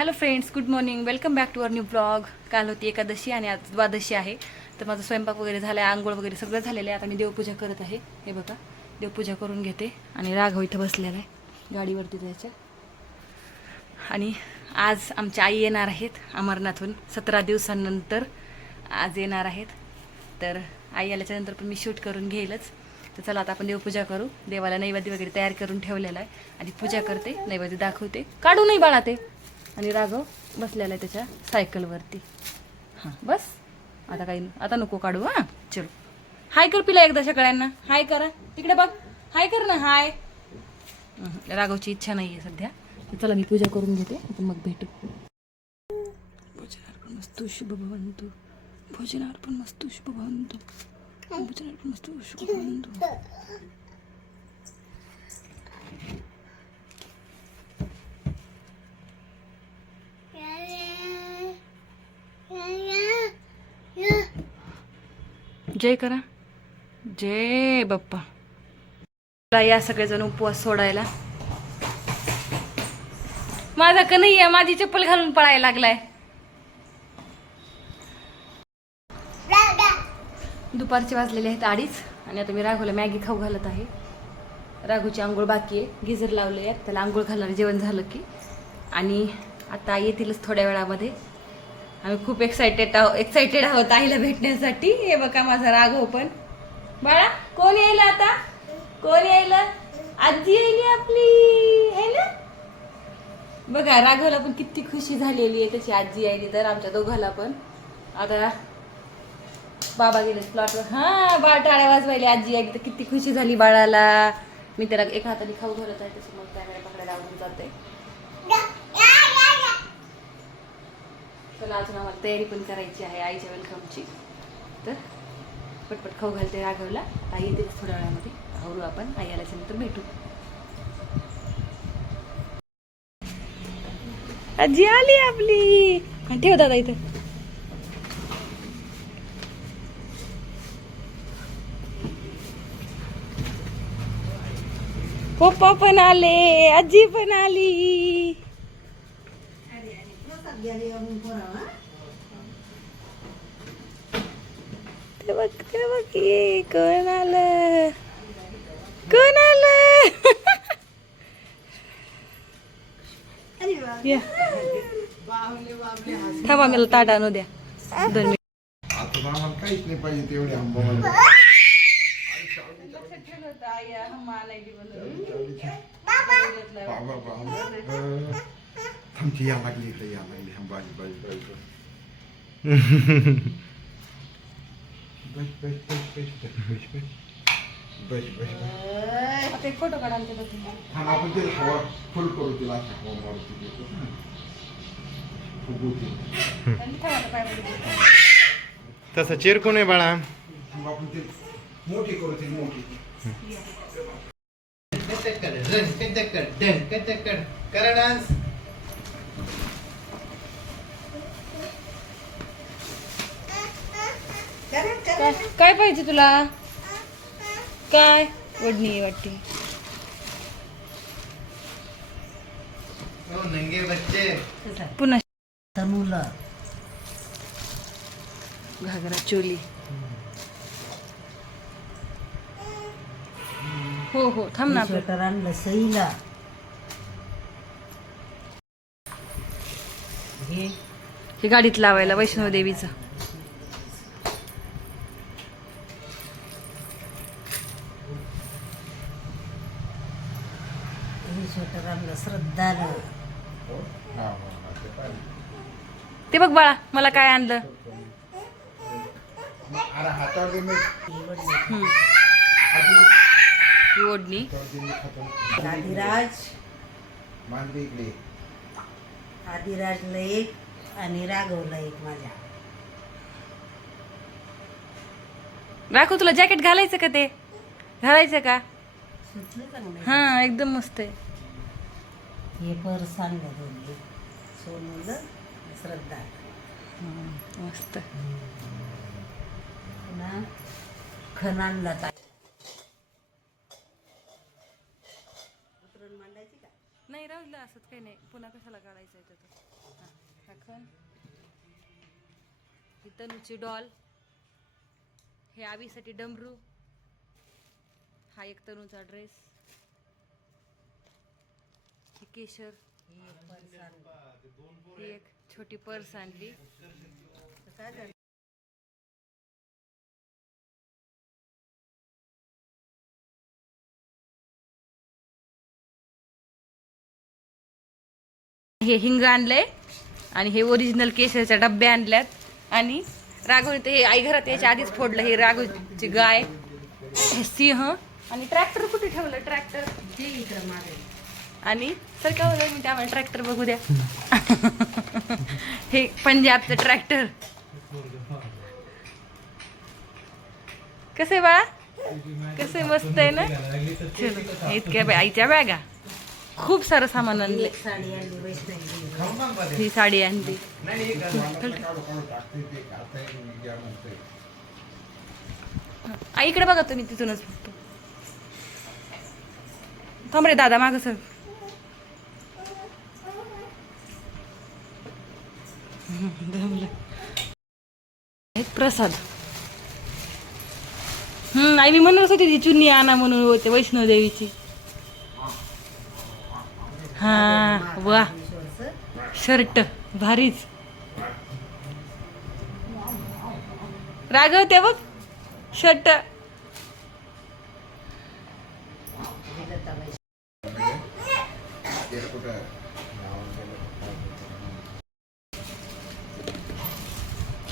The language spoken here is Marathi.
Hello friends good morning welcome back to our new blog काल होती एकादशी आणि आज द्वादशी आहे. तर माझा स्वयंपाक वगैरे झाला आहे आंघोळ वगैरे सगळं झालेलं आहे. आता मी देवपूजा करत आहे. हे बघा देवपूजा करून घेते आणि राघव इथं बसलेला आहे गाडीवरती जायच्या आणि आज आमच्या आई येणार आहेत अमरनाथहून. सतरा दिवसांनंतर आज येणार आहेत. तर आई आल्याच्यानंतर पण मी शूट करून घेईलच. तर चला आता आपण देवपूजा करू. देवाला नैवेद्य वगैरे तयार करून ठेवलेला आहे. आणि पूजा करते नैवेद्य दाखवते. काढू नाही बाळा ते. आणि राघव बसलेला आहे त्याच्या सायकलवरती. हां. बस. आता काही आता नको काढू हां. चलो. हाय कर पिला एकदा सगळ्यांना. हाय करा. तिकडे बघ. हाय कर ना हाय. हं, राघवची इच्छा नाही आहे सध्या चला मी पूजा करून घेते. आपण मग भेटू. भोजनार्पण मस्तु शुभ भवंतु. भोजनार्पण मस्तु शुभ भवंतु. भोजनार्पण मस्तु शुभ भवंतु. जय करा. जय बाप्पा. तुला या सगळेजण उपवास सोडायला. माझा का नाही आहे? माझी चप्पल घालून पळायला लागलाय. दुपारचे वाजलेले आहेत अडीच आणि आता मी राघूला मॅगी खाऊ घालत आहे. राघूची आंघोळ बाकी आहे. गिजर लावले आहेत. त्याला आंघोळ घालणार जेवण झालं की. आणि आता येतीलच थोड्या वेळामध्ये. आम्ही खूप एक्सायटेड आहोत एक्सायटेड आहोत आईला भेटण्यासाठी. हे बघा माझा राघव पण. बाळा कोण येईल आता? कोण येईल आजी येईल आपली. है ना? बघा राघवला पण किती खुशी झालेली आहे. त्याची आजी आली तर आमच्या दोघाला पण. आता बाबा गेले प्लॉटवर हा बाळ टाळ्या वाजवायली आजी आली तर किती खुशी झाली बाळाला. मी त्याला एका हाताने खाऊ घालत आहे त्याच्यामुळे कॅमेरा पकडायला आवडून जाते. चला अजून आम्हाला तयारी पण करायची आहे आईच्या वेलकमची तर पटपट खाऊ घालते राघवला. आई येते थोड्या वेळामध्ये. आवरू आपण. आई आल्याच्यानंतर भेटू. आजी आली आपली. ठेव दादा इथं. पप्पा पण आले आजी पण आली. ते बघ ते बघ ये कोण आलं? कोण आलं? या. थांबा मला ताट आणू द्या. दोन मिनिट. आता आम्हाला काहीच नाही पाहिजे तेवढे आंबा बाबा बाबा. थांबची या लागली या लागली हा बाजी बाजी बाजी बस बस बस बस बस बस बस बस बस बस आता एक फोटो काढा आमच्या बसून थांब आपण ते हवा फुल करू तिला अशी हवा मारू तिथे फुगवते तसं चिरकून आहे बाळा. थांब आपण ते मोठी करू ती मोठी. करा डान्स काय काय पाहिजे तुला? काय? ओढणी आहे वाटते. ओ नंगे बच्चे. पुन्हा तनूला. घागरा चोली. हो हो थांब ना आपलं. स्वेटर आणलं सईला. हे हे गाडीत लावायला वैष्णव देवीचं. ते बघ बाळा मला काय आणलं? आदिराज ओढणी. आदिराज. आदिराजला एक आणि राघवला एक माझ्या. राखू तुला जॅकेट घालायचं का ते? घालायचं का? हा एकदम मस्त आहे. हे पर्स आणलं दोन्ही. सोनूला श्रद्धा. मस्त. पुन्हा खण आणला ता- नाही राहिलं असत काही नाही. पुन्हा कशाला काढायचं आहे त्याचं हा खण ही तनूची डॉल. हे आवीसाठी डमरू. हा एक तनूचा ड्रेस. केशर हे पर्स आणली. ही एक छोटी पर्स आणली. काय झालं? हे हिंग आणलंय आणि हे ओरिजिनल केशरच्या डब्बे आणल्यात. आणि राघव ते हे आई घरात याच्या आधीच फोडलं हे राघवची गाय हे सिंह. आणि ट्रॅक्टर कुठे ठेवलं? ट्रॅक्टर ते इकडं मागे. आणि सर काय होतं मी त्यामुळे ट्रॅक्टर बघू द्या. हे पंजाबचं ट्रॅक्टर कसे बाळा? कसे मस्त आहे ना? चलो इतक्या बॅ- आईच्या बॅगा. खूप सारं सामान आणले ही साडी आणली. आईकडे बघा तुम्ही तिथूनच फक्त थांब रे दादा माग सर प्रसाद. हम्म आई मी म्हणत होती ती चुन्नी आणा म्हणून होते वैष्णव देवीची हा वा. शर्ट भारीच. रागवते बघ. शर्ट.